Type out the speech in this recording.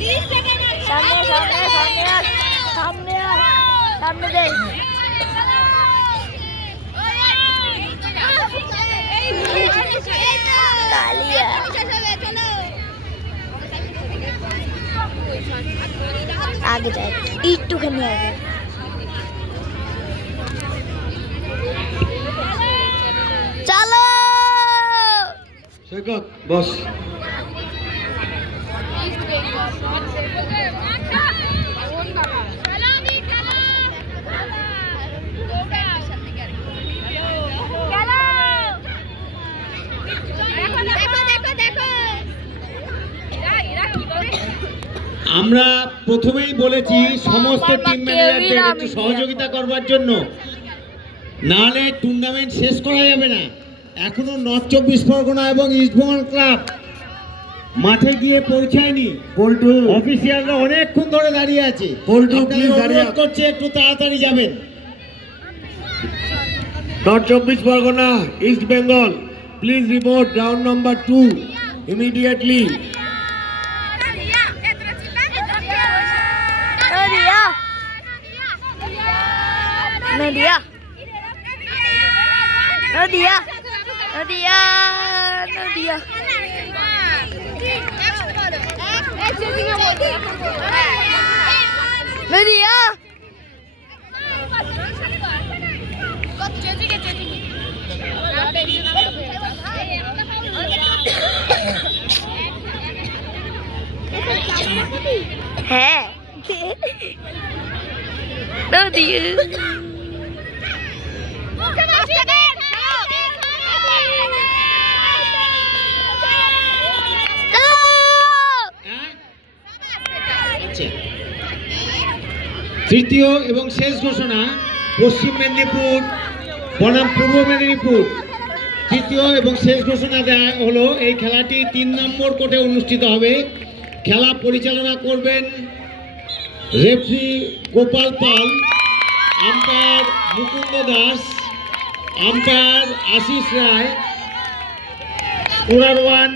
সামনে সামনে সামনে সামনে সামনে দে তালিয়া आगे जाए একটু খানি আগে চলো সৈকত বস আমরা প্রথমেই বলেছি সমস্ত টিম ম্যানেজারদের একটু সহযোগিতা করবার জন্য, নাহলে টুর্নামেন্ট শেষ করা যাবে না। এখনো নর্থ 24 পরগনা এবং ইস্টবেঙ্গল ক্লাব মাঠে গিয়ে পৌঁছায়নি। পল্টু অফিসিয়ালরা অনেকক্ষণ ধরে দাঁড়িয়ে আছে। পল্টু প্লিজ দাঁড়িয়ে করছে, একটু তাড়াতাড়ি যাবেন। North 24 Pargana east Bengal please report ground number 2 immediately. Nadia Nadia Nadia Nadia Nadia है Nadia তৃতীয় এবং শেষ ঘোষণা, পশ্চিম মেদিনীপুর বনাম পূর্ব মেদিনীপুর। তৃতীয় এবং শেষ ঘোষণা দেওয়া হলো, এই খেলাটি 3 নম্বর কোর্টে অনুষ্ঠিত হবে। খেলা পরিচালনা করবেন রেফারি গোপাল পাল, আম্পায়ার মুকুন্দ দাস, আম্পায়ার আশিস রায়, স্কোরার 1